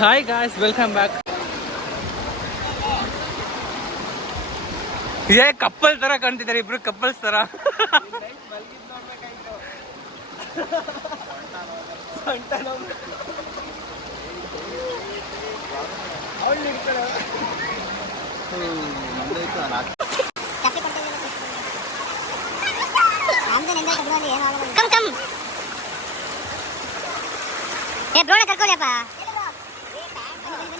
Hi guys, welcome back. Couple ತರ ಕಾಣ್ತಿದ್ದಾರೆ, ಇಬ್ರು ಕಪ್ಪಲ್ಸ್ ತರ. ಬ್ರೋಣ ಕರ್ಕೊಳ್ಳಿಯಪ್ಪ.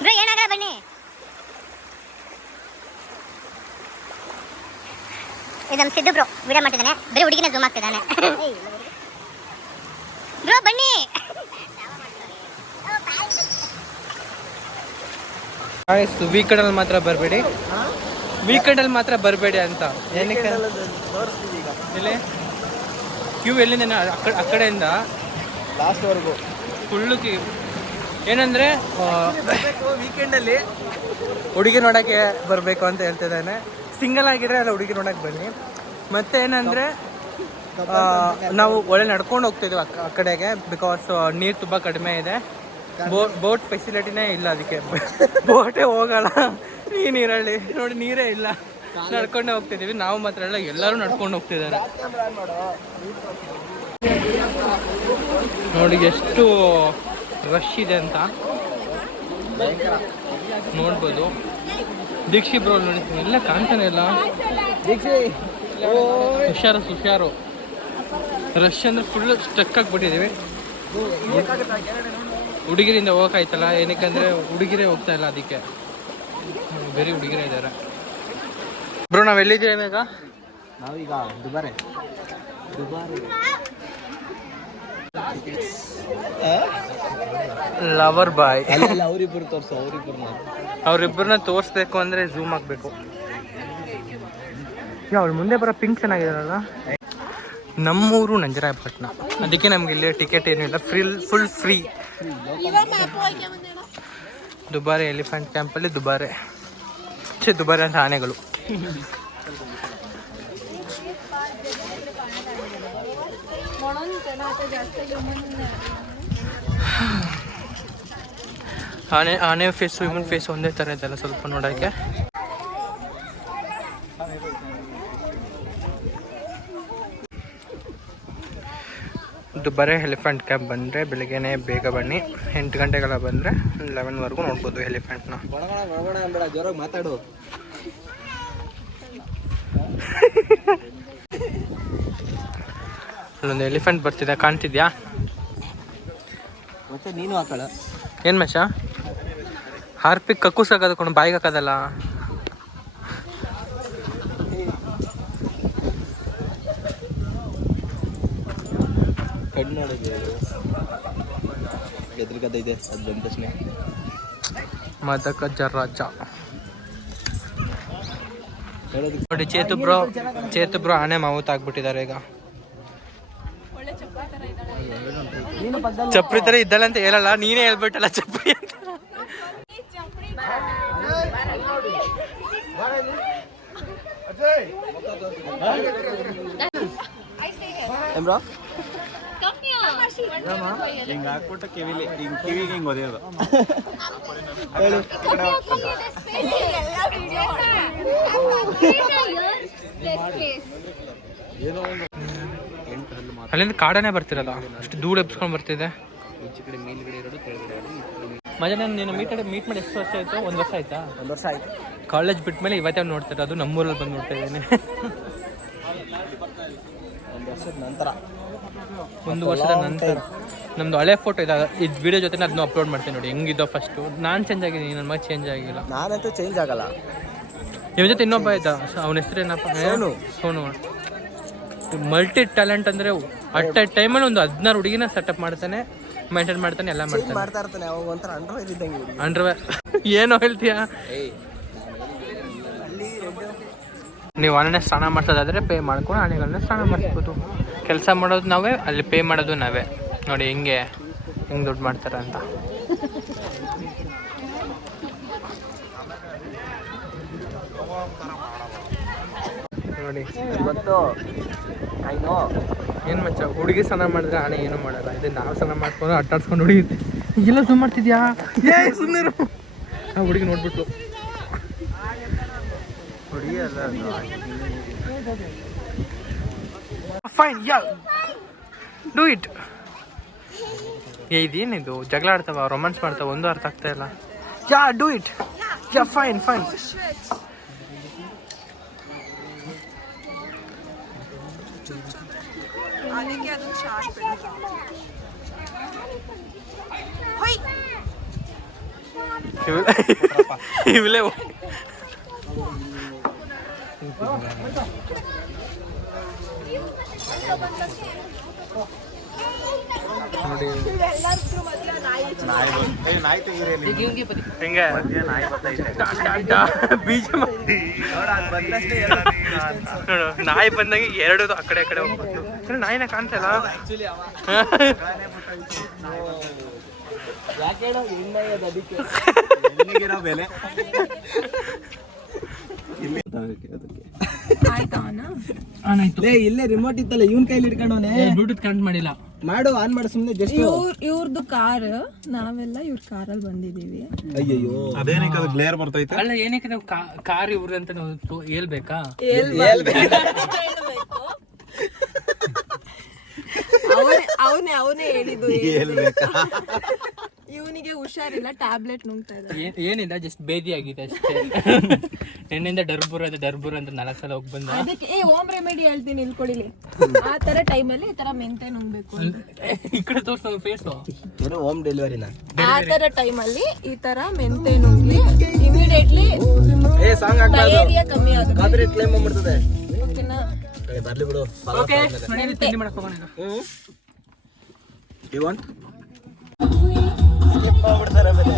ಬ್ರೋ ಏನಾಗಲ್ಲ, ಬನ್ನಿ. ಇದು ನಮ್ಮ ಸಿದ್ದು ಬ್ರೋ ವಿಡಿಯೋ ಮಾಡ್ತಿದ್ದಾನೆ. ಬರೀ ಹುಡುಗಿನ ಜೂಮ್ ಆಗ್ತಿದ್ದಾನೆ. ಬ್ರೋ ಬನ್ನಿ. ವೀಕೆಂಡಲ್ಲಿ ಮಾತ್ರ ಬರಬೇಡಿ, ವೀಕೆಂಡಲ್ಲಿ ಮಾತ್ರ ಬರಬೇಡಿ ಅಂತ. ಏನಕ್ಕೆ ಇಲ್ಲಿ ಕ್ಯೂ ಎಲ್ಲಿಂದ ಆ ಕಡೆಯಿಂದ ಲಾಸ್ಟ್ವರೆಗೂ ಫುಲ್ಲು ಕ್ಯೂ. ಏನಂದರೆ ವೀಕೆಂಡಲ್ಲಿ ಹುಡುಗಿ ನೋಡೋಕ್ಕೆ ಬರಬೇಕು ಅಂತ ಹೇಳ್ತಿದ್ದಾನೆ. ಸಿಂಗಲ್ ಆಗಿದ್ರೆ ಅಲ್ಲ ಹುಡುಗಿ ನೋಡೋಕೆ ಬನ್ನಿ. ಮತ್ತು ಏನಂದರೆ ನಾವು ಒಳ್ಳೆ ನಡ್ಕೊಂಡು ಹೋಗ್ತಿದ್ದೀವಿ ಆ ಕಡೆಗೆ, ಬಿಕಾಸ್ ನೀರು ತುಂಬ ಕಡಿಮೆ ಇದೆ. ಬೋಟ್ ಫೆಸಿಲಿಟಿನೇ ಇಲ್ಲ, ಅದಕ್ಕೆ ಬೋಟೇ ಹೋಗಲ್ಲ ಈ ನೀರಲ್ಲಿ. ನೋಡಿ, ನೀರೇ ಇಲ್ಲ, ನಡ್ಕೊಂಡೇ ಹೋಗ್ತಿದ್ದೀವಿ. ನಾವು ಮಾತ್ರ ಎಲ್ಲ, ಎಲ್ಲರೂ ನಡ್ಕೊಂಡು ಹೋಗ್ತಿದ್ದಾರೆ. ನೋಡಿ ಎಷ್ಟು ರಶ್ ಇದೆ ಅಂತ ನೋಡ್ಬೋದು. ದೀಕ್ಷಿ ಬ್ರೋ ನೋಡಿ, ಎಲ್ಲ ಕಾಣ್ತಾನೆ ಇಲ್ಲ. ಹುಷಾರು. ರಶ್ ಅಂದರೆ ಫುಲ್ ಸ್ಟಕ್ ಆಗಿಬಿಟ್ಟಿದ್ದೀವಿ. ಹುಡುಗಿರಿಂದ ಹೋಗೋಕ್ಕಾಯ್ತಲ್ಲ, ಏನಕ್ಕಂದರೆ ಹುಡುಗಿರೇ ಹೋಗ್ತಾ ಇಲ್ಲ, ಅದಕ್ಕೆ ಬೇರೆ ಹುಡುಗಿರೇ ಇದ್ದಾರೆ. ಬ್ರೋ ನಾವು ಎಲ್ಲಿದ್ದೀವಿ ಇವಾಗ? ನಾವೀಗ ದುಬಾರೆ ಲವರ್ ಬಾಯ್. ಅವ್ರಿಬ್ರು ತೋರಿಸು, ಅವ್ರಿಬ್ಬರನ್ನ ತೋರಿಸ್ಬೇಕು ಅಂದರೆ ಝೂಮ್ ಆಗಬೇಕು. ಅವ್ರ ಮುಂದೆ ಬರೋ ಪಿಂಕ್ ಚೆನ್ನಾಗಿದಾರಲ್ಲ. ನಮ್ಮೂರು ನಂಜರಾಯಪಟ್ಟಣ, ಅದಕ್ಕೆ ನಮ್ಗೆ ಇಲ್ಲಿ ಟಿಕೆಟ್ ಏನಿಲ್ಲ, ಫುಲ್ ಫ್ರೀ. ದುಬಾರೆ ಎಲಿಫೆಂಟ್ ಕ್ಯಾಂಪಲ್ಲಿ ದುಬಾರೆ ಅಂತ ಆನೆಗಳು. ಆನೆ ಫೇಸು ಹ್ಯೂಮನ್ ಫೇಸು ಒಂದೇ ಥರ ಇದೆಲ್ಲ ಸ್ವಲ್ಪ ನೋಡೋಕ್ಕೆ. ದುಬಾರೆ ಎಲಿಫೆಂಟ್ ಕ್ಯಾಂಪ್ ಬಂದರೆ ಬೆಳಿಗ್ಗೆನೇ ಬೇಗ ಬನ್ನಿ. 8 ಗಂಟೆಗೆಲ್ಲ ಬಂದರೆ 11ವರೆಗೂ ನೋಡ್ಬೋದು ಎಲಿಫೆಂಟ್ನ. ಜೋರಾಗಿ ಮಾತಾಡು. ಅಲ್ಲೊಂದು ಎಲಿಫೆಂಟ್ ಬರ್ತಿದೆ, ಕಾಣ್ತಿದ್ಯಾ? ಮತ್ತೆ ನೀನು ಹಾಕಳ ಏನು ಮಚ್ಚ? ಹಾರ್ಪಿಕ್ ಕಕ್ಕೂಸ್ ಹಾಕೋದಕ್ಕೊಂಡು ಬಾಯಿಗೆ ಹಾಕೋದಲ್ಲ. ಕಣ್ಣು ನೋಡೋದು ಎದುರುಗದ ಇದೆ, ಅದು ಬಂದ ತಕ್ಷಣ ಮದಕ ಜರಾಜ ಹೇಳೋದಕ್ಕೆ ನೋಡಿ. ಚೇತು ಬ್ರೋ ಆನೆ ಮಾವುತ್ ಆಗ್ಬಿಟ್ಟಿದ್ದಾರೆ ಈಗ. ಚಪ್ರಿ ತರ ಇದ್ದಲ್ಲ ಅಂತ ಹೇಳಲ್ಲ, ನೀನೇ ಹೇಳ್ಬಿಟ್ಟಲ್ಲ ಚಪ್ರಿ ಅಂತ. ಬ್ರೋ ಹಿಂಗೆ ಹಾಕ್ಬಿಟ್ಟು ಕಿವಿಲಿ ಕಿವಿಗೆ ಹಿಂಗೆ ಒದೆಯೋದು. ಅಲ್ಲಿಂದ ಕಾಡನೇ ಬರ್ತಿರಲ್ಲ, ಅಷ್ಟು ಧೂಳು ಎಬ್ಸ್ಕೊಂಡು ಬರ್ತಿದೆ. ಮೇಲ್ಗಡೆ ಇರೋದು ಕೆಳಗಡೆ ಇರೋದು. ಮಜಾ, ನೀನು ಮೀಟ್ ಮಾಡಿ ಎಷ್ಟು ವರ್ಷ ಆಯಿತು? 1 ವರ್ಷ ಆಯ್ತಾ? 1 ವರ್ಷ ಆಯ್ತು. ಕಾಲೇಜ್ ಬಿಟ್ಟ ಮೇಲೆ ಇವತ್ತೇ ನೋಡ್ತಾರೆ, ಅದು ನಮ್ಮೂರಲ್ಲಿ ಬಂದು ನೋಡ್ತಾ ಇದ್ದೀನಿ. 1 ವರ್ಷದ ನಂತರ, 1 ವರ್ಷದ ನಂತರ ನಮ್ಮದು ಹಳೆ ಫೋಟೋ ಇದೆ, ಇದು ವಿಡಿಯೋ ಜೊತೆ ಅದನ್ನು ಅಪ್ಲೋಡ್ ಮಾಡ್ತೀನಿ ನೋಡಿ. ಹೆಂಗಿದ್ದೋ ಫಸ್ಟು. ನಾನು ಚೇಂಜ್ ಆಗಿದ್ದೀನಿ, ನನ್ನ ಮಗ ಚೇಂಜ್ ಆಗಿಲ್ಲ. ನಾನಂತೂ ಚೇಂಜ್ ಆಗಲ್ಲ. ಇವ್ರ ಜೊತೆ ಇನ್ನೊಬ್ಬ ಇದ್ದ, ಅವನ ಹೆಸರು ಏನಪ್ಪ? ಸೋನು. ಮಲ್ಟಿ ಟ್ಯಾಲೆಂಟ್ ಅಂದರೆ ಅಟ್ ಎ ಟೈಮಲ್ಲಿ ಒಂದು 16 ಹುಡುಗಿನ ಸೆಟಪ್ ಮಾಡ್ತಾನೆ, ಮೇಂಟೈನ್ ಮಾಡ್ತಾನೆ, ಎಲ್ಲ ಮಾಡ್ತಾ ಇರ್ತಾನೆ. ಅವಾಗ ಒಂಥರ ಅಂಡರ್ವೇರ್ ಇದ್ದಂಗೆ. ಅಂಡರ್ವೇರ್ ಏನೋ ಹೇಳ್ತೀಯಾ? ನೀವು ಆನೆನ ಸ್ನಾನ ಮಾಡಿಸೋದಾದರೆ ಪೇ ಮಾಡ್ಕೊಂಡು ಆನೆಗಳನ್ನ ಸ್ನಾನ ಮಾಡಿಸ್ಬೋದು. ಕೆಲಸ ಮಾಡೋದು ನಾವೇ, ಅಲ್ಲಿ ಪೇ ಮಾಡೋದು ನಾವೇ. ನೋಡಿ ಹೆಂಗೆ ದುಡ್ಡು ಮಾಡ್ತಾರೆ ಅಂತ. ನೋಡಿ ಏನು ಮಚ್ಚ, ಹುಡುಗಿ ಸ್ನಾನ ಮಾಡಿದ್ರೆ ಆನೆ ಏನೂ ಮಾಡಲ್ಲ. ಇದು ನಾವು ಸ್ನಾನ ಮಾಡ್ಕೊಂಡು ಅಟ್ಟಾಡ್ಸ್ಕೊಂಡು ಹೊಡಿಯುತ್ತೆ. ಎಲ್ಲ ಝೂಮ್ ಮಾಡ್ತಿದ್ಯಾ? ಏ ಸುಮ್ಮನೆ ಆ ಹುಡುಗಿ ನೋಡ್ಬಿಟ್ಲು. Fine, yeah do it. ಇದೇನಿದು ಜಗಳ ಆಡ್ತಾವ, ರೊಮ್ಯಾನ್ಸ್ ಮಾಡ್ತಾವ, ಒಂದು ಅರ್ಥ ಆಗ್ತಾ ಇಲ್ಲ. Yeah do it. Yeah fine fine. ಇವಲೇ ಬೀಜ ನಾಯಿ ಬಂದಂಗೆ ಎರಡು ಆ ಕಡೆ ಹೋಗ್ಬೋದು. ನಾಯಿನ ಕಾಣ್ತಲ್ಲ. ಇಲ್ಲೇ ರಿಮೋಟ್ ಇತ್ತಲ್ಲ, ಇವನ್ ಕೈಲಿ ಇಟ್ಕೊಂಡವನೆ. ಬ್ಲೂಟೂತ್ ಕನೆಕ್ಟ್ ಮಾಡಿಲ್ಲ. ಮಾಡು, ಆನ್ ಮಾಡು ಸುಮ್ನೆ. ಜಸ್ಟ್ ಇವ್ರದ್ದು ಕಾರ್, ನಾವೆಲ್ಲ ಇವ್ರ ಕಾರಲ್ಲಿ ಬಂದಿದೀವಿ. ಅಯ್ಯಯ್ಯೋ, ಅದೇನಕ್ಕೆ ಅದು ಗ್ಲೇರ್ ಬರ್ತೈತೆ? ಅಲ್ಲ, ಏನಕ್ಕೆ ನಾವು ಕಾರ್ ಇವ್ರ ಅಂತ ನಾವು ಹೇಳ್ಬೇಕಾ? ಅವನೇ ಹೇಳಿದ್ದು. ಇವನಿಗೆ ಹುಷಾರಿಲ್ಲ, ಟ್ಯಾಬ್ಲೆಟ್ ನುಂಗ್ತಾ ಇದ್ದಾರೆ. ಏನಿಲ್ಲ, ಜಸ್ಟ್ ಬೇದಿ ಆಗಿದೆ ಅಷ್ಟೇ. ನಿನ್ನಿಂದ ಡರ್ಬುರ್ ಅಂತ 4 ಸಲ ಹೋಗಿ ಬಂದ. ಅದಕ್ಕೆ ಹೋಮ್ ರೆಮಿಡಿ ಹೇಳ್ತೀನಿ, ಇಲ್ಕೊಡಿಲಿ. ಆ ತರ ಟೈಮಲ್ಲಿ ಈ ತರ ಮೆಂತೆ ನುಂಗ್ಬೇಕು. ಈ ಕಡೆ ತೋರ್ಸ ಫೇಸ್. ಹೋಮ್ ಡೆಲಿವರಿನ ಆ ತರ ಟೈಮಲ್ಲಿ ಈ ತರ ಮೆಂತೆ ನುಂಗ್ಲಿ, ಇಮಿಡಿಯೇಟ್ಲಿ ಡಯೇರಿಯಾ ಕಮ್ಮಿ ಆಗುತ್ತೆ. ಕಾಪಿರೈಟ್ ಕ್ಲೇಮ್ ಮಾಡ್ಬಿಡ್ತದೆ. ಓಕೆನಾ? ಬರ್ಲಿ ಬಿಡು. ಓಕೆ, ತಿಂಡಿ ಮಾಡಕ್ ಹೋಗೋಣ. ಯು ವಾಂಟ್ ಸ್ಕಿಪ್ ಮಾಡ್ಬಿಡ್ತಾರೆ ಆಮೇಲೆ.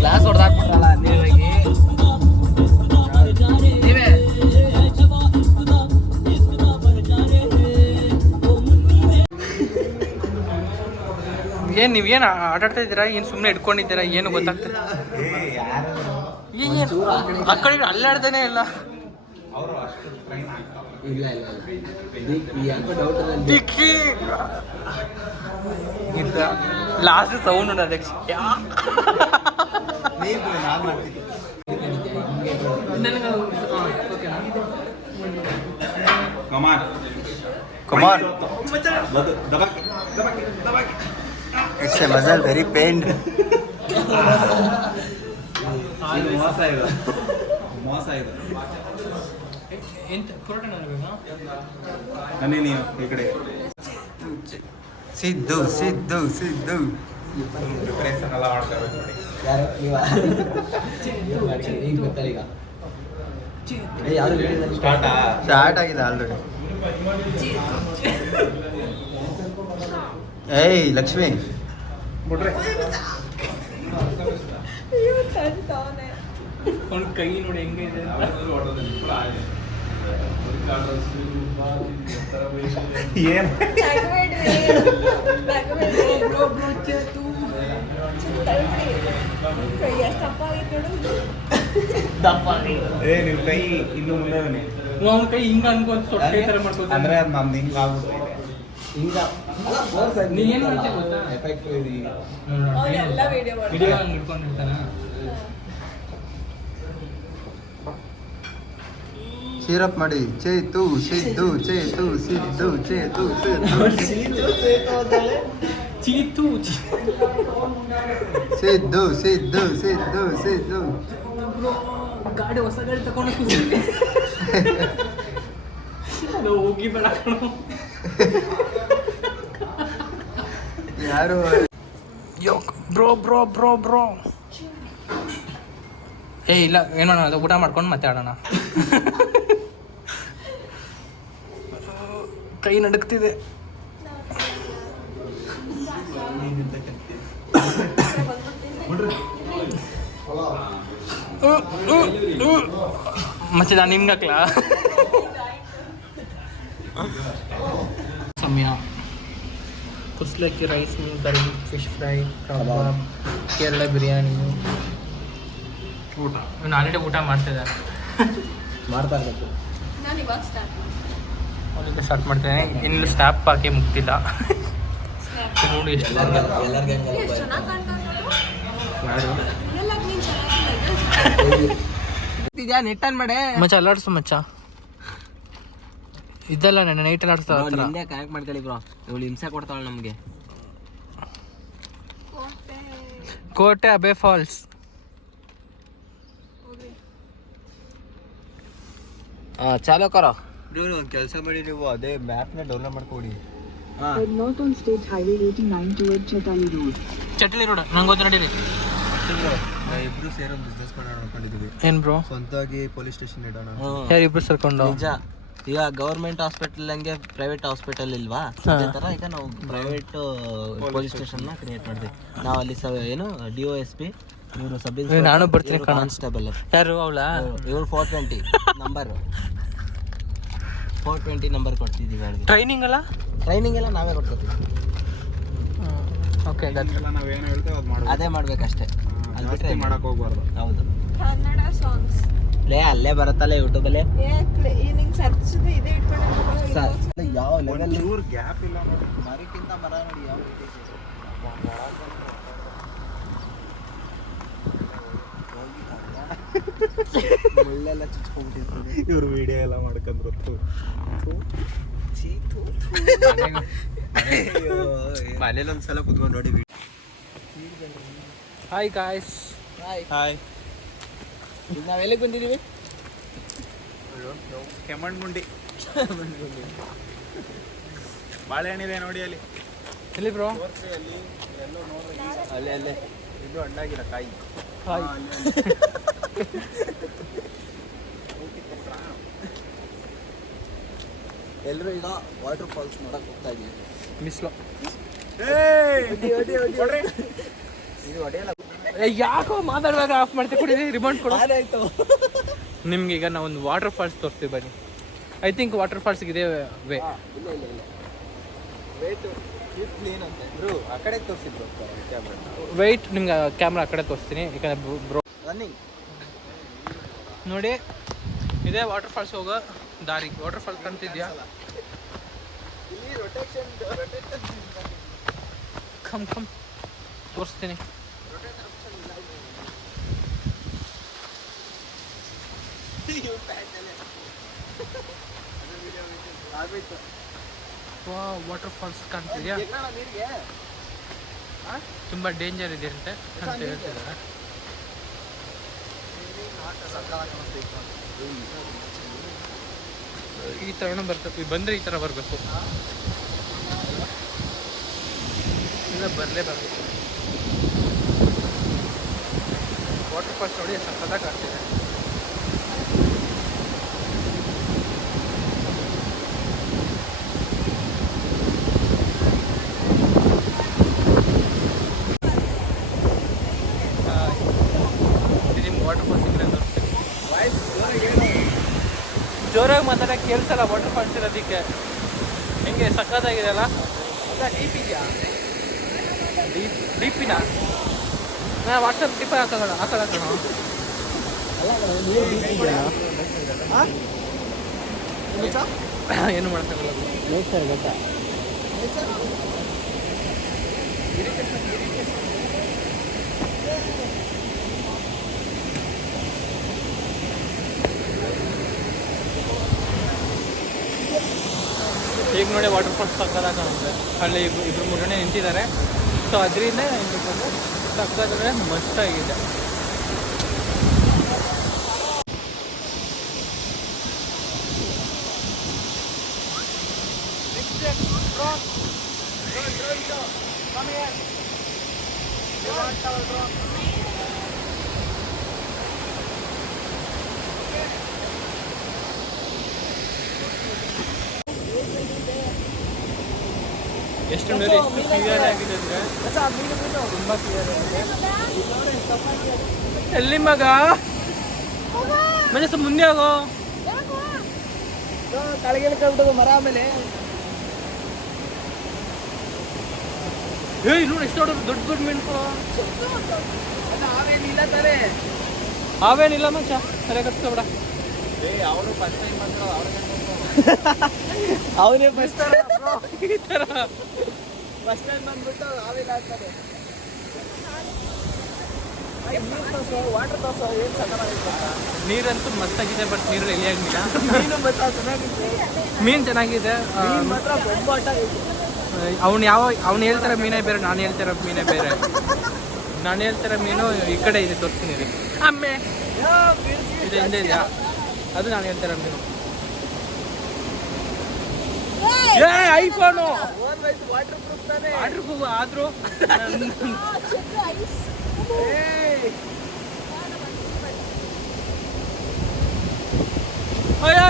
ಗ್ಲಾಸ್ ಹೊಡೆದಾಕ್ಬಿಟ್ರಲ್ಲ ನೀವಾಗಿ. ಏನ್ ನೀವೇನು ಆಟಾಡ್ತಾ ಇದ್ದೀರಾ? ಏನು ಸುಮ್ಮನೆ ಇಟ್ಕೊಂಡಿದ್ದೀರಾ? ಏನು ಗೊತ್ತಾಗ್ತದೆ? ಆ ಕಡೆ ಅಲ್ಲಾಡ್ದೇನೆ ಇಲ್ಲ. ಲಾಸ್ಟ್ ಸೌಂಡ್ ಉಂಟು ಅಧ್ಯಕ್ಷ. Come on. It's a muscle very pained. ಮೋಸ ಇದೆ. ಎಂತ ಪುರೋಟನ ನನ್ನೇ ನೀವು ಈ ಕಡೆ ಸಿದ್ದು ಪ್ರಿಪರೇಷನ್ ಎಲ್ಲ ಮಾಡ್ತಾರೆ ನೋಡಿ. ಯಾರು ನೀವಾ? ಈಗ ಗೊತ್ತಲ್ಲ ಈಗ. ಸ್ಟಾರ್ಟ್ ಆಗಿದೆ ಆಲ್ರೆಡಿ. ಏಯ್ ಲಕ್ಷ್ಮಿ ಬಿಡ್ರಿ. ಅವ್ನ ಕೈ ನೋಡಿ ಹೆಂಗೆ ಇದೆ ಏನು ಏ ನಿಮ್ ಕೈ ಇನ್ನು ಮುಂದೆ ಬನ್ನಿ. ಅವ್ನ ಕೈ ಹಿಂಗ ಅನ್ಕೊಂತ ಸೊಟ್ಟೆ ಈ ತರ ಮಾಡ್ಕೋತ ಅಂದ್ರೆ ಅದು ನಮ್ದು ಹಿಂಗ್ ಆಗ್ಬಿಡ್ತಾ ಇದೆ. ನೀ ಏನ್ ಮಾಡ್ತೀಯ ಗೊತ್ತಾ? ಎಫೆಕ್ಟ್ ಇದೆ. ವಿಡಿಯೋ ಹಂಗೆ ಇಟ್ಕೊಂಡಿರ್ತಾನ. ಚೀರಪ್ ಮಾಡಿ ಚೇತು ಸಿದ್ದು ಚೇತು ಸಿದ್ದು ಚೇತು ಚೀತು ಸಿದ್ದು ಸಿದ್ದು ಸಿದ್ದು ಸಿದ್ದು. ಗಾಡಿ ಹೊಸ ಗಾಡಿ ತಗೊಂಡು ಕೂತಿದ್ದೆ. ನಾವು ಹೋಗಿ ಬೇಡ ಕಣೋ. ಯಾರು ಬ್ರೋ ಏ ಇಲ್ಲ, ಏನು ಮಾಡೋಣ, ಊಟ ಮಾಡ್ಕೊಂಡು ಮತ್ತೆ ಆಡೋಣ. ಕೈ ನಡುಕ್ತಿದೆ. ಮತ್ತೆ ನಾನು ನಿಮ್ಗೆ ಹಾಕ್ಲಾ? ಸಮಯ ಕುಸ್ಲಕ್ಕಿ ರೈಸ್, ಕರಿ, ಫಿಶ್ ಫ್ರೈ, ಕಬಾಬ್, ಕೇರಳ ಬಿರಿಯಾನಿ, ಊಟ ಇವ್ನು ಆಲ್ರೆಡಿ ಊಟ ಮಾಡ್ತಿದ್ದಾನೆ. ಮಾಡ್ತಾ ಇರ್ಬೇಕು. ನಾನು ಇವಾಗ ಸ್ಟಾರ್ಟ್ ಅವನಿಂದ ಸ್ಟಾರ್ಟ್ ಮಾಡ್ತೇನೆ. ಇನ್ನು ಸ್ನ್ಯಾಪ್ ಹಾಕಿ ಮುಗ್ತಿಲ್ಲ. ನೋಡಿ ಎಷ್ಟು ಎಲ್ಲರಿಗೆ ಎಷ್ಟು ಚೆನ್ನಾಗಿ ಕಾಣ್ತಾನೆ ನೋಡು. ಯಾರು ಇದೆಲ್ಲ ನೀನು ಚೆನ್ನಾಗಿಲ್ಲ. ಇದೆಯಾ ನೆಟ್ ಆನ್ ಮಾಡೆ. ಮಚ್ಚ ಅಲ್ಲಾಡ್ಸು ಮಚ್ಚ. ಇದೆಲ್ಲ ನನ್ನ ನೈಟ್ ಆಡ್ಸ್ತಾ ಹತ್ರ. ಹಿಂದೆ ಕನೆಕ್ಟ್ ಮಾಡ್ಕೊಳ್ಳಿ ಬ್ರೋ. ಇವಳು ಹಿಂಸೆ ಕೊಡ್ತಾಳೆ ನಮಗೆ. ಕೋಟೆ ಅಬೆ ಫಾಲ್ಸ್. ಚಾಲೋ ಕರೋ. ಒಂದು ಕೆಲಸ ಮಾಡಿ ನೀವು ಅದೇ ಮ್ಯಾಪ್ನ ಡೌನ್ಲೋಡ್ ಮಾಡ್ಕೊಡಿ. Head north on State Highway 89 toward Chatali Road. ಚಟ್ಲಿ road ನಂಗೆ ಗೊತ್ತು ನಡೀರಿ. ಇಬ್ರು ಸೇರಿ ಒಂದು ಬಿಸ್ನೆಸ್ ಮಾಡೋಣ ಅನ್ಕೊಂಡಿದೀವಿ. ಏನ್ ಬ್ರೋ? ಸ್ವಂತವಾಗಿ ಪೊಲೀಸ್ ಸ್ಟೇಷನ್ ಇಡೋಣ. ಯಾರು ಇಬ್ರು ಸೇರ್ಕೊಂಡು? ನಿಜ. ಈಗ ಗವರ್ಮೆಂಟ್ ಹಾಸ್ಪಿಟಲ್ ಹಂಗೆ ಪ್ರೈವೇಟ್ ಹಾಸ್ಪಿಟಲ್ ಇಲ್ವಾ, ಅದೇ ತರ ಈಗ ನಾವು ಪ್ರೈವೇಟ್ ಪೊಲೀಸ್ ಸ್ಟೇಷನ್ ನ ಕ್ರಿಯೇಟ್ ಮಾಡಿದ್ವಿ. ನಾವು ಅಲ್ಲಿ ಏನು DOSP, ಇವರು ಸಬ್ ನಾನು ಬರ್ತೀನಿ ಕಣ. ಕಾನ್ಸ್ಟೇಬಲ್. ಯಾರು ಅವಳ? ಇವ್ರು 420 ನಂಬರ್ 420 ನಂಬರ್ ಕೊಡ್ತಿದ್ದೀವಿ ಅವ್ರಿಗೆ. ಟ್ರೈನಿಂಗ್ ಅಲ್ಲ? ಟ್ರೈನಿಂಗ್ ಎಲ್ಲ ನಾವೇ ಕೊಡ್ತೀವಿ. ಓಕೆ ನಾವೇನು ಹೇಳ್ತೇವೆ ಅದು ಮಾಡ್ಬೇಕು. ಅದೇ ಮಾಡ್ಬೇಕಷ್ಟೇ. ಅಲ್ಲಿ ಬಿಟ್ರೆ ಮಾಡಕ್ ಹೋಗ್ಬಾರ್ದು. ಹೌದು. ಕನ್ನಡ ಸಾಂಗ್ಸ್ ಅಲ್ಲೇ ಬರುತ್ತಲ್ಲ ಯೂಟ್ಯೂಬಲ್ಲಿ. ನಿಂಗೆ ಸರ್ಚ್ ಇದೆ ಇಟ್ಕೊಂಡು ಯಾವ ಲೆವೆಲ್ ಚೂರು ಗ್ಯಾಪ್ ಇಲ್ಲ ನೋಡಿ. ಮರಕ್ಕಿಂತ ಮರ ನೋಡಿ ಯಾವ ರೀತಿ ಇದೆ. ಮುಳ್ಳೆಲ್ಲ ಚುಚ್ಕೊಂಡ್ಬಿಟ್ಟಿರ್ತೀವಿ. ಇವ್ರು ವಿಡಿಯೋ ಎಲ್ಲ ಮಾಡ್ಕೊಂಡ್ರು. ಮನೇಲಿ ಒಂದ್ಸಲ ಕುತ್ಕೊಂಡು ನೋಡಿ. Hi guys. ಹಾಯ್. ಈಗ ನಾವ್ ಎಲ್ಲಿಗೆ ಬಂದಿದ್ದೀವಿ? ಕೆಮ್ಮಣ್ಗುಂಡಿ. ಬಾಳೆಹಣ್ಣಿದೆ ನೋಡಿ ಅಲ್ಲಿ. ಎಲ್ಲಿ ಬ್ರೋ? ಅಲ್ಲಿ ಎಲ್ಲೋ ನೋಡ್ರಿ. ಅಲ್ಲೇ ಅಲ್ಲೇ ಇದು ಹಣ್ಣಾಗಿಲ್ಲ ಕಾಯಿ. ಹಾಯ್. ಎಲ್ಲರೂ ಈಗ ವಾಟರ್ ಫಾಲ್ಸ್ ನೋಡಕ್ ಹೋಗ್ತಾ ಇದೀವಿ. ಮಿಸ್ಲು. ಇದು ಹೊಡೆಯಲ್ಲ. ಯಾಕೋ ಮಾತಾಡುವಾಗ ಆಫ್ ಮಾಡ್ತೀವಿ. ಕೊಡಿ ರಿಮೋಟ್ ಕೊಡು. ಆಯ್ತು. ನಿಮ್ಗೆ ಈಗ ನಾವು ಒಂದು ವಾಟರ್ ಫಾಲ್ಸ್ ತೋರಿಸ್ತೀವಿ ಬನ್ನಿ. ಐ ಥಿಂಕ್ ವಾಟರ್ ಫಾಲ್ಸ್ಗೆ ಇದೆ ವೇ. ಇಲ್ಲ ವೇಟ್ ಕ್ಲೀನ್ ಅಂತ ಬ್ರೋ. ಆ ಕಡೆ ತೋರಿಸಿದ್ರು ಕ್ಯಾಮ್ರಾ. ವೆಯ್ಟ್ ನಿಮ್ಗೆ ಕ್ಯಾಮ್ರಾ ಆ ಕಡೆ ತೋರಿಸ್ತೀನಿ. ಯಾಕಂದ್ರೆ ಬ್ರೋ ರನ್ನಿಂಗ್ ನೋಡಿ ಇದೇ ವಾಟರ್ ಫಾಲ್ಸ್ ಹೋಗೋ ದಾರಿ. ವಾಟರ್ ಫಾಲ್ಸ್ ಕಾಣ್ತಿದ್ಯಾ? ಇಲ್ಲಿ ರೊಟೇಷನ್ ಕಮ್ ತೋರಿಸ್ತೀನಿ. ವಾಟರ್ ಫಾಲ್ಸ್ ಕಾಣ್ತಿದ್ಯಾ? ತುಂಬ ಡೇಂಜರ್ ಇದೆ ಅಂತೆ ಅಂತ ಹೇಳ್ತಿದ್ದಾರೆ. ಈ ಥರನೂ ಬರ್ತದೆ. ಬಂದರೆ ಈ ಥರ ಬರಬೇಕು. ಇಲ್ಲ ಬರಲೇಬಾರ್ದು. ವಾಟರ್ ಫಾಲ್ಸ್ ನೋಡಿ ಸಕ್ಕತ್ತಾಗಿ ಆಗ್ತಿದೆ. ನಿಮ್ಗೆ ವಾಟರ್ ಫಾಲ್ಸ್ ಇದ್ರೆ ತೋರಿಸ್ತೀನಿ. ಜೋರಾಗಿ ಮಾತಾಡೋಕ್ಕೆ ಕೇಳಿಸಲ್ಲ ವಾಟರ್ ಫಾಲ್ಸ್ ಇರೋದಕ್ಕೆ. ಹೆಂಗೆ ಸಕ್ಕತ್ತಾಗಿದೆ ಅಲ್ಲ? ಡೀಪ್ ಇದೆಯಾ? ಡೀಪಿನ ವಾಟ್ಸಪ್ ಡಿಪ್ ಹಾಕೋಣ. ಏನು ಮಾಡ್ತಾರಲ್ಲ ನೇಚರ್ ಗೊತ್ತಾ? ಈಗ ನೋಡಿ ವಾಟರ್ ಫಾಲ್ಸ್ ಸಕ್ಕದಾಗ ಕಾಣುತ್ತೆ. ಅಲ್ಲಿ ಇಬ್ಬರು ಮೂರು ಜನ ನಿಂತಿದ್ದಾರೆ. ಸೊ ಅದರಿಂದ ನಿಂತ್ಕೊಂಡು ಸಕ್ಕದಾದ್ರೆ ಮಸ್ತಾಗಿದೆ. ಎಷ್ಟು ನೀರು ಎಷ್ಟು ಕ್ಲಿಯರ್ ಆಗಿದೆ ಅಂದರೆ ತುಂಬ ಕ್ಲಿಯರ್ ಆಗಿದೆ. ಎಲ್ಲಿ ಮಗ ಮಜಾ ಮುಂದೆ ಹೋಗೋ. ಕೆಳಗೆ ಕಳ್ಬಿಡೋದು ಮರ. ಆಮೇಲೆ ಏಯ್ ನೋಡಿ ಎಷ್ಟು ದೊಡ್ಡ ದೊಡ್ಡ ಮೆಣಸು. ನಾವೇನಿಲ್ಲ ತಾರೆ ಅವೇನಿಲ್ಲ ಮಚ್ಚ ಸರಿಯಾಗಿ ಕತ್ಕೊಬೇಡ. ಅವನು ಫಸ್ಟ್ ಟೈಮ್ ಬಂದ್ರು ಅವನೇ ಫಸ್ಟ್ ಈ ಥರ ಫಸ್ಟ್ ಟೈಮ್ ಬಂದ್ಬಿಟ್ಟು ಅವೆಲ್ಲ ಆಗ್ತದೆ. ವಾಟರ್ ತೋರ್ಸೋ ಏನು ಸಕ್ಕತ್ತಾಗಿತ್ತು. ನೀರಂತೂ ಮಸ್ತಾಗಿದೆ, ಬಟ್ ನೀರಲ್ಲಿ ಎಲ್ಲಿ ಆಗಲಿಲ್ಲ. ಮೀನು ಮಾತ್ರ ಚೆನ್ನಾಗಿತ್ತು. ಮೀನು ಚೆನ್ನಾಗಿದೆ. ಮೀನು ಮಾತ್ರ ಬೊಂಬಾಟ ಇತ್ತು. ಅವ್ನು ಹೇಳ್ತಾರೆ ಮೀನೇ ಬೇರೆ, ನಾನು ಹೇಳ್ತಿರೋ ಮೀನೇ ಬೇರೆ. ನಾನು ಹೇಳ್ತಿರೋ ಮೀನು ಈ ಕಡೆ ಇದೆ, ತೋರಿಸ್ತೀನಿ ರೀ. ಆಮೆ ಇದು ಹಿಂದೆ ಇದೆಯಾ, ಅದು ನಾನು ಹೇಳ್ತಿರೋ ಮೀನು. ಐಫೋನು ವಾಟರ್ ಪ್ರೂಫ್ ತಾನೆ. ವಾಟರ್ ಪ್ರೂಫ್ ಆದರೂ ಅಯ್ಯೋ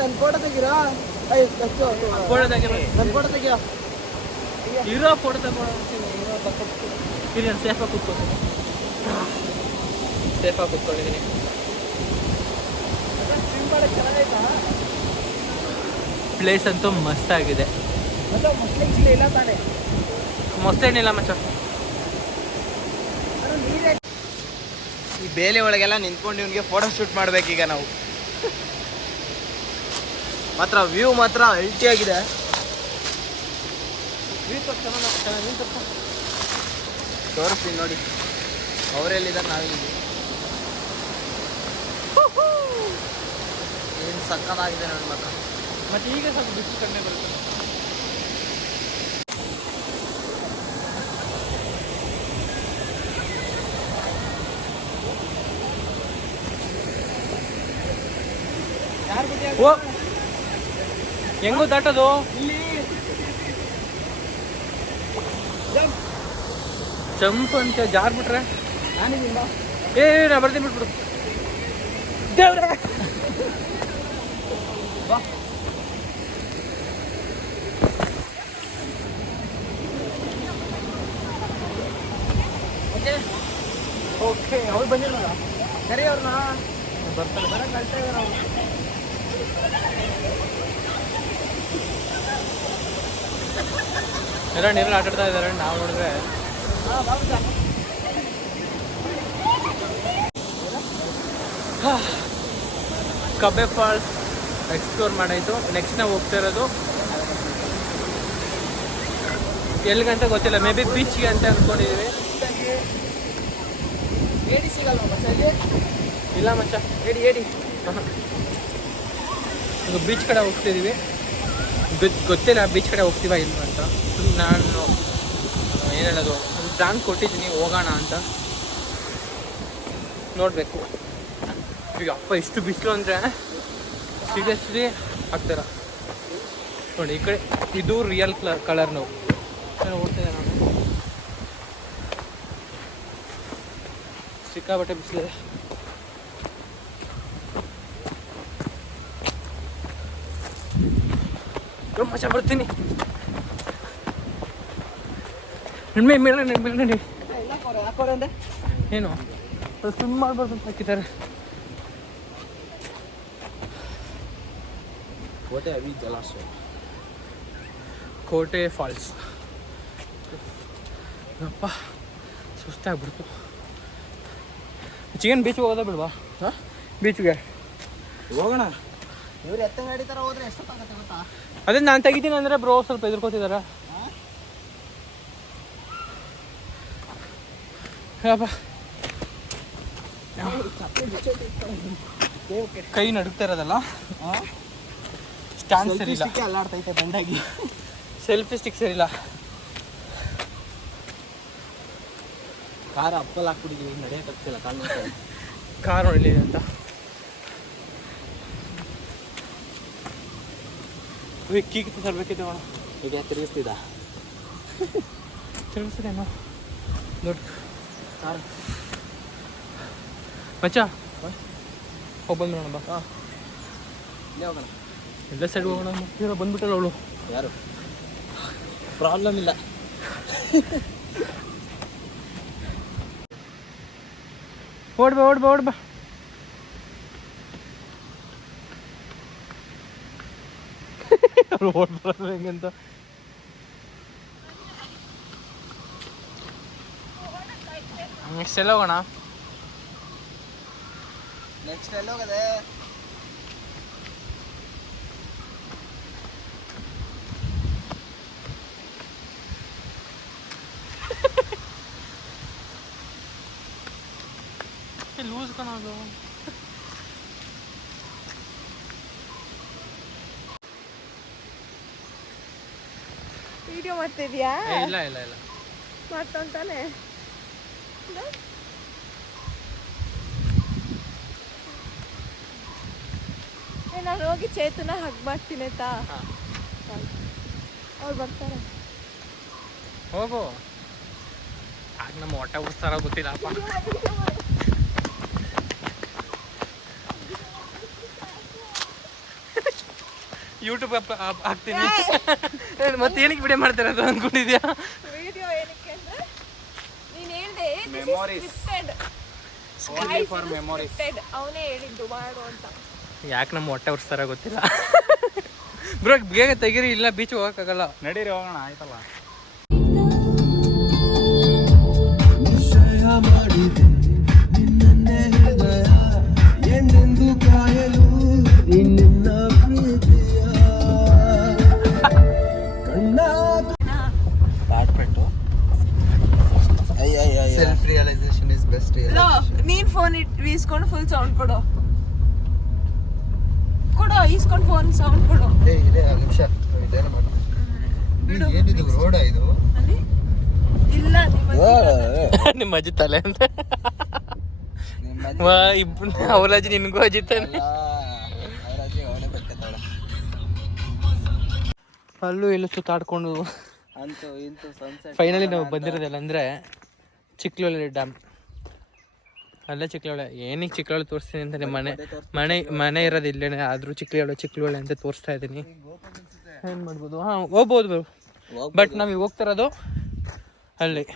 ನನ್ನ ಫೋಟೋ ತೆಗಿರಾ? ಫೋಟೋ ತೆಗಿರೋ, ನನ್ನ ಫೋಟೋ ತೆಗಿಯೋ. ಇರೋ ಫೋಟೋ ತಗೊಂಡು ಇಲ್ಲಿ ನಾನು ಸೇಫಾಗಿ ಕೂತ್ಕೊತೀನಿ. ಸೇಫಾಗಿ ಕೂತ್ಕೊಂಡಿದ್ದೀನಿ. ಪ್ಲೇಸ್ ಅಂತೂ ಮಸ್ತಾಗಿದೆ. ಇಲ್ಲ ತಾನೆ, ಮೊಸಳೇನಿಲ್ಲ ಮಚ್ಚ. ಈ ಬೇಲೆ ಒಳಗೆಲ್ಲ ನಿಂತ್ಕೊಂಡು ಇವನಿಗೆ ಫೋಟೋ ಶೂಟ್ ಮಾಡ್ಬೇಕೀಗ ನಾವು. ಮಾತ್ರ ವ್ಯೂ ಮಾತ್ರ ಅಲ್ಟಿ ಆಗಿದೆ. ತೋರಿಸ್ತೀನಿ ನೋಡಿ, ಅವರೆಲ್ಲಿದ್ದಾರೆ, ನಾವೆಲ್ಲಿದ್ದೀವಿ. ಏನು ಸಕ್ಕತ್ತಾಗಿದೆ ನೋಡಿ ಮಾತ್ರ. ಮತ್ತೆ ಈಗ ಸ್ವಲ್ಪ ಬಿಸಿಲು ಕಡಿಮೆ ಬರುತ್ತೆ. ಓ ಹೆಂಗೋ ದಾಟದು ಜಂಪ್ ಅಂತ ಜಾರ್ಬಿಟ್ರೆ ನಾ ಬರ್ತೀನಿ ಬಿಟ್ಬಿಡು. ದೇವ್ರೆ ಓಕೆ ಅವ್ರು ಬಂದಿರಲ್ಲ, ಸರಿ ಅವ್ರನ್ನ ಬರ್ತಾರೆ, ಬರ ಕಳ್ತಾ ಇದಾರೆ ಅವ್ರು. ಎಲ್ಲ ನೀರಲ್ಲಿ ಆಟಾಡ್ತಾ ಇದ್ದಾರೆ. ನಾವು ನೋಡಿದ್ರೆ ಕಬ್ಬೆ ಫಾಲ್ಸ್ ಎಕ್ಸ್ಪ್ಲೋರ್ ಮಾಡಾಯಿತು. ನೆಕ್ಸ್ಟ್ ನಾವು ಹೋಗ್ತಾ ಇರೋದು ಎಲ್ಲಿಗಂತ ಗೊತ್ತಿಲ್ಲ, ಮೇ ಬಿ ಬೀಚ್ಗೆ ಅಂತ ಅಂದ್ಕೊಂಡಿದ್ದೀವಿ. ಏಡಿ ಸಿಗಲ್ವ ಮಚ್ಚ ಇಲ್ಲಿ? ಇಲ್ಲ ಮಚ್ಚ, ಏಡಿ ಏಡಿ ಈಗ ಬೀಚ್ ಕಡೆ ಹೋಗ್ತಿದ್ದೀವಿ. ಗೊತ್ತಿಲ್ಲ ಬೀಚ್ ಕಡೆ ಹೋಗ್ತೀವ ಇಲ್ಲ ಅಂತ. ನಾನು ಏನು ಹೇಳೋದು, ಒಂದು ಪ್ಲ್ಯಾನ್ ಕೊಟ್ಟಿದ್ದೀನಿ ಹೋಗೋಣ ಅಂತ. ನೋಡಬೇಕು. ಈಗ ಅಪ್ಪ ಎಷ್ಟು ಬಿಸಿಲು ಅಂದರೆ ಸೀರಿಯಸ್ಲಿ ಆಗ್ತಾರ ನೋಡಿ. ಈ ಕಡೆ ಇದು ರಿಯಲ್ ಕಲರ್ ನಾವು ಓಡ್ತಿದ್ದೆ ನಾನು. ಸಿಕ್ಕಾಬಟ್ಟೆ ಬಿಸಿಲಿದೆ. ಮಚ್ಚ ಬರ್ತೀನಿ. ಮೇಲೆ ಏನು ಸ್ವಿಮ್ ಮಾಡ್ಬಾರ್ದು ಅಂತ ಹಾಕಿದ್ದಾರೆ. ಕೋಟೆ ಅವಿ ಜಲಾಶಯ, ಕೋಟೆ ಫಾಲ್ಸ್. ಅಪ್ಪ ಸುಸ್ತಾಗ್ಬಿಡ್ತು. ಚಿಕನ್ ಬೀಚ್ಗೆ ಹೋಗೋದ ಬಿಡ್ವಾ? ಹಾಂ, ಬೀಚ್ಗೆ ಹೋಗೋಣ. ಇವ್ರು ಎತ್ತ ಗಾಡಿ ಥರ ಹೋದ್ರೆ ಎಷ್ಟೊತ್ತಾಗತ್ತೆ ಗೊತ್ತಾ? ಅದೇ ನಾನು ತೆಗಿತೀನಿ ಅಂದರೆ ಬ್ರೋ ಸ್ವಲ್ಪ ಎದುರ್ಕೋತಿದಾರ. ಅಪ್ಪ ಕೈ ನಡುಗ್ತಾ ಇರೋದಲ್ಲ, ಸ್ಟ್ಯಾಂಡ್ ಸರಿ ಇಲ್ಲ, ಅಲ್ಲಾಡ್ತೈತೆ ಬಂದಾಗಿ. ಸೆಲ್ಫಿ ಸ್ಟಿಕ್ ಸರಿಯಿಲ್ಲ. ಕಾರ್ ಅಪ್ಪಲ್ ಹಾಕ್ಬಿಟ್ಟಿದ್ದೀವಿ, ನಡೆಯೋಕ್ಕಾಗ್ತಿಲ್ಲ ಕಾಲು. ಕಾರ್ ನೋಡಲಿದೆ ಅಂತ ಕೀಕ್ ತರಬೇಕಿತ್ತು ಅಣ್ಣ. ಈಗ ತಿರುಗಿಸ್ತಿದ್ದ ತಿರುಗಿಸಿದೇನೋ ದೊಡ್ಡ ಕಾರ್. ಮಚ್ಚ ಹೋಗಿ ಬಂದ್ಬಿಡೋಣ ಬಾ. ಹಾಂ, ಇಲ್ಲೇ ಹೋಗೋಣ. ಎಲ್ಲ ಸೈಡ್ ಹೋಗೋಣ. ಇರೋ ಬಂದ್ಬಿಟ್ಟಲ್ಲ ಅವಳು. ಯಾರು? ಪ್ರಾಬ್ಲಮ್ ಇಲ್ಲ. ಓಡ್ಬಾ ಓಡ್ಬಾ ಓಡ್ಬಾ. ಅವ್ರು ಓಡ್ಬಾರ್ದು ಹೆಂಗಂತ. ನೆಕ್ಸ್ಟ್ ಎಲ್ಲ ಹೋಗೋಣ. ನೆಕ್ಸ್ಟ್ ಎಲ್ಲಿ ಹೋಗದೆ? ಲೂಸ್ ಕಾಣೋದು. ವಿಡಿಯೋ ಮಾಡ್ತಿದ್ಯಾ? ಇಲ್ಲ ಇಲ್ಲ ಇಲ್ಲ ಮಾಡ್ತಾನೆ. ನಾನು ಹೋಗಿ ಚೇತನ ಹಗ್ ಮಾಡ್ತೀನಿ ಆಯ್ತಾ? ಅವ್ರು ಬರ್ತಾರೆ. ಹೋಗು. ಆಗ ನಮ್ಮ ಹೊಟ್ಟೆ ಉಡ್ಸ್ತಾರ ಗೊತ್ತಿಲ್ಲಪ್ಪ. ಯೂಟ್ಯೂಬ್ ಹಾಕ್ತೀನಿ. ಮತ್ತೆ ಏನಕ್ಕೆ ವಿಡಿಯೋ ಮಾಡ್ತಾರೆ ಅದು ಅಂದ್ಕೊಂಡಿದ್ಯಾ? ವಿಡಿಯೋ ಏನಕ್ಕೆ ಅಂದ್ರೆ ನೀನು ಹೇಳ್ದೆ ಅವನೇ ಹೇಳಿದ್ದು ಮಾಡು ಅಂತ. ಯಾಕೆ ನಮ್ಮ ಹೊಟ್ಟೆ ಉಡ್ಸ್ತಾರ ಗೊತ್ತಿಲ್ಲ. ಬ್ರೋ ಬೇಗ ತೆಗೀರಿ, ಇಲ್ಲ ಬೀಚ್ ಹೋಗಕ್ಕಾಗಲ್ಲ. ನಡೀರಿ ಹೋಗೋಣ ಆಯ್ತಲ್ಲ. Self realisation is best. ನೀನ್ ಫೋನ್ ಈಸ್ಕೊಂಡು ಫುಲ್ ಸೌಂಡ್ ಕೊಡು. ಈಸ್ಕೊಂಡು ಫೋನ್ ಸೌಂಡ್ ಕೊಡು. ನಿಮಿಷ ಏನಿದು ರೋಡ ಇದು? ಇಲ್ಲ ನಿಮ್ಮ ಅಜ್ಜಿ ತಲೆ ಅಂತ. ಇಬ್ರು ಅವ್ರ ಅಜ್ಜಿ ನಿನ್ಗೂ ಅಜ್ಜಿ ತಾನೆ. ಅಲ್ಲೂ ಎಲ್ಲೂ ಸುತ್ತಾಡ್ಕೊಂಡು ಅಂತೂ ಇಂತೂ ಸನ್ಸೆಟ್ ಫೈನಲಿ ನಾವು ಬಂದಿರೋದಲ್ಲ ಅಂದರೆ ಚಿಕ್ಲೋಳಿ ಡ್ಯಾಮ್. ಅಲ್ಲೇ ಚಿಕ್ಲೋಳೆ. ಏನಕ್ಕೆ ಚಿಕ್ಲೋಳೆ ತೋರಿಸ್ತೀನಿ ಅಂತ ನಿಮ್ಮ ಮನೆ ಇರೋದು ಇಲ್ಲೇನೆ, ಆದರೂ ಚಿಕ್ಲೋಳೆ ಅಂತ ತೋರಿಸ್ತಾ ಇದ್ದೀನಿ. ಏನು ಮಾಡ್ಬೋದು? ಹಾಂ ಹೋಗ್ಬೋದು. ಬಟ್ ನಾವು ಹೋಗ್ತಿರೋದು ಅಲ್ಲಿಗೆ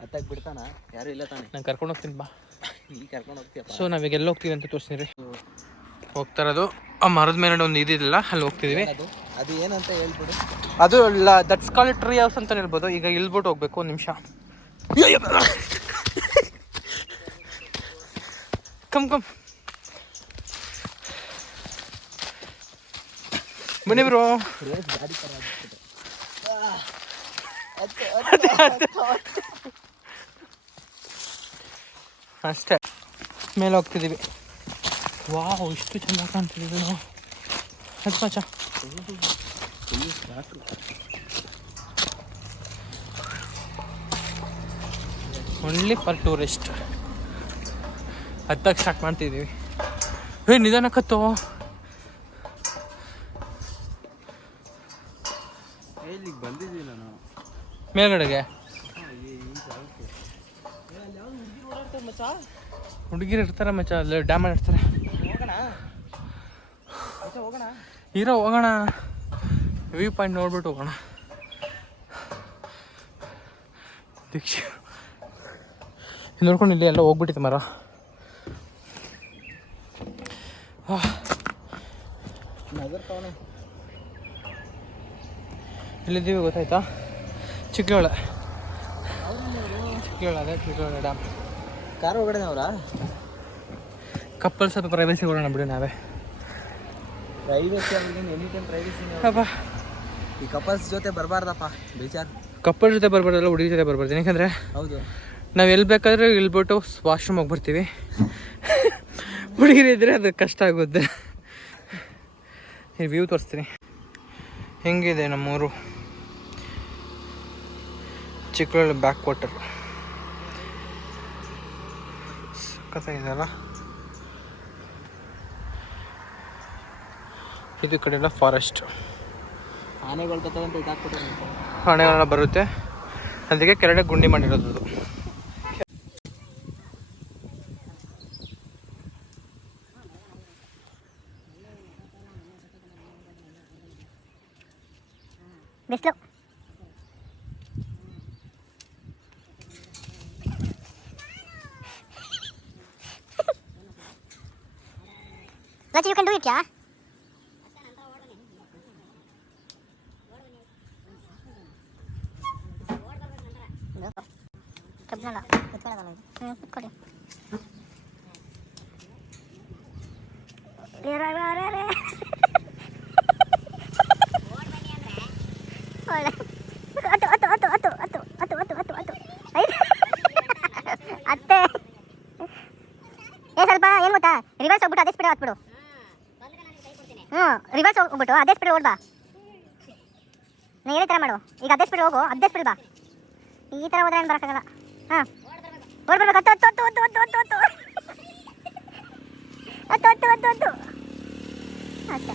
ಹತ್ತಾಗ ಬಿಡ್ತಾನ? ಯಾರು ಇಲ್ಲ ತಾನೆ? ನಾನು ಕರ್ಕೊಂಡು ಹೋಗ್ತೀನಿ ಬಾ. ಈಗ ಕರ್ಕೊಂಡು ಹೋಗ್ತೀಯ? ಸೊ ನಾವೀಗ ಎಲ್ಲ ಹೋಗ್ತೀವಿ ಅಂತ ತೋರಿಸ್ತೀನಿ ರೀ. ಹೋಗ್ತಾ ಇರೋದು ಆ ಮರದ ಮೇಲೆ ಒಂದು ಇದಿಲ್ಲ, ಅಲ್ಲಿ ಹೋಗ್ತಿದ್ದೀವಿ. ಅದು ಏನಂತ ಹೇಳ್ಬಿಡು. ಅದು ದಟ್ಸ್ ಕಾಲ್ ಟ್ರೀ ಹೌಸ್ ಅಂತ ಹೇಳ್ಬೋದು. ಈಗ ಇಳ್ಬಿಟ್ಟು ಹೋಗ್ಬೇಕು. ಒಂದು ನಿಮಿಷ. ಕಮ್ ಬನ್ನಿ ಬ್ರೋ. ಅಷ್ಟೇ, ಮೇಲೆ ಹೋಗ್ತಿದ್ದೀವಿ. ವಾವ್, ಇಷ್ಟು ಚೆನ್ನಾಗಿ ಕಾಣ್ತಿದ್ದೀವಿ ನಾವು. ಅದು ಮಚ್ಚ ಓನ್ಲಿ ಫಾರ್ ಟೂರಿಸ್ಟ್. ಹತ್ತಕ್ಕೆ ಸ್ಟಾರ್ಟ್ ಮಾಡ್ತಿದ್ದೀವಿ. ನಿಧಾನಕ್ಕತ್ತೋ. ಬಂದಿದ್ದೀನ ನಾವು ಮೇಲ್ಗಡೆಗೆ. ಹುಡುಗಿರು ಇರ್ತಾರೆ ಮಚ್ಚ, ಅಲ್ಲಿ ಡ್ಯಾಮಲ್ಲಿ ಇರ್ತಾರೆ. ಹೋಗೋಣ. ವ್ಯೂ ಪಾಯಿಂಟ್ ನೋಡ್ಬಿಟ್ಟು ಹೋಗೋಣ. ದೀಕ್ಷೆ ನೋಡ್ಕೊಂಡು ಇಲ್ಲಿ ಎಲ್ಲ ಹೋಗ್ಬಿಟ್ಟಿತ್ತು ಮರ. ಇಲ್ಲಿದ್ದೀವಿ ಗೊತ್ತಾಯ್ತಾ? ಚಿಕ್ಲೋಳೆ ಅದೇ ಚಿಕ್ಲೋಳೆ ಡ್ಯಾಮ್. ಕಾರ್ ಒಳಗಡೆ ಅವರಾ? ಕಪ್ಪಲ್ ಸ್ವಲ್ಪ ಪ್ರೈವೇಸಿ ಕೊಡೋಣ ಬಿಡು ನಾವೇ. ಪ್ರೈವೇಸಿ ಅವ್ರಿಗೆ ಎನಿ ಟೈಮ್ ಪ್ರೈವೇಸಿ. ಅಪ್ಪ ಈ ಕಪಲ್ಸ್ ಜೊತೆ ಬರಬಾರ್ದಪ್ಪ, ಬೇಜಾರು. ಕಪ್ಪಲ್ ಜೊತೆ ಬರ್ಬಾರ್ದಲ್ಲ, ಹುಡುಗಿ ಜೊತೆ ಬರ್ಬಾರ್ದು. ಯಾಕಂದರೆ ಹೌದು, ನಾವು ಎಲ್ಲಿ ಬೇಕಾದ್ರೆ ಇಲ್ಬಿಟ್ಟು ವಾಶ್ರೂಮ್ ಹೋಗಿ ಬರ್ತೀವಿ. ಹುಡುಗಿರಿದ್ರೆ ಅದು ಕಷ್ಟ ಆಗುತ್ತೆ. ಈ ವ್ಯೂ ತೋರಿಸ್ತೀನಿ. ಹೆಂಗಿದೆ ನಮ್ಮೂರು ಚಿಕ್ಕಳ್ಳಿ ಬ್ಯಾಕ್ ವಾಟರ್. ಸಖತ್ತಾಗಿದೆಯಲ್ಲ. ಇದು ಕಡೆ ಎಲ್ಲ ಫಾರೆಸ್ಟ್. ಆನೆಗಳು ಬರ್ತದಂತ ಇದಾಕ್ಬಿಟ್ಟು ಆನೆಗಳೆಲ್ಲ ಬರುತ್ತೆ, ಅದಕ್ಕೆ ಕೆಳಗಡೆ ಗುಂಡಿ ಮಾಡಿರೋದು. ಅದು ಬಿಸ್ಲು. Let's you can do it, yeah. ಕಬ್ಬ ನೋಡ ಕುತ್ಕೊಳ್ಳೋದಲ್ಲ ಇದು ಕುತ್ಕೊಳ್ಳಿ ಅತ್ತೆ ಏ ಸ್ವಲ್ಪ ಏನು ಗೊತ್ತಾ ರಿವರ್ಸ್ ಹೋಗ್ಬಿಟ್ಟು ಅದೇ ಸ್ಪೀಡ್ ಹತ್ಬಿಡು ರಿವರ್ಸ್ ಹೋಗ್ಬಿಟ್ಟು ಅದೇ ಸ್ಪೀಡ್ ಓಡ್ಬಾ ನೀ ಹೇಳಿ ಥರ ಮಾಡು ಈಗ ಅದೇ ಸ್ಪೀಡ್ ಹೋಗು ಅದೇ ಸ್ಪೀಡ್ ಬಾ ಈ ಥರ ಹೋದ್ರೆ ಏನು ಬರೋಕ್ಕಾಗಲ್ಲ ಹಾಂ ಓಡ್ಬರ್ಬೇಕು ಹತ್ತು ಹತ್ತು ಹತ್ತು ಹತ್ತು ಹತ್ತು ಹತ್ತು ಹತ್ತು ಹತ್ತು ಹತ್ತು ಹತ್ತು ಹತ್ತು ಅಷ್ಟೇ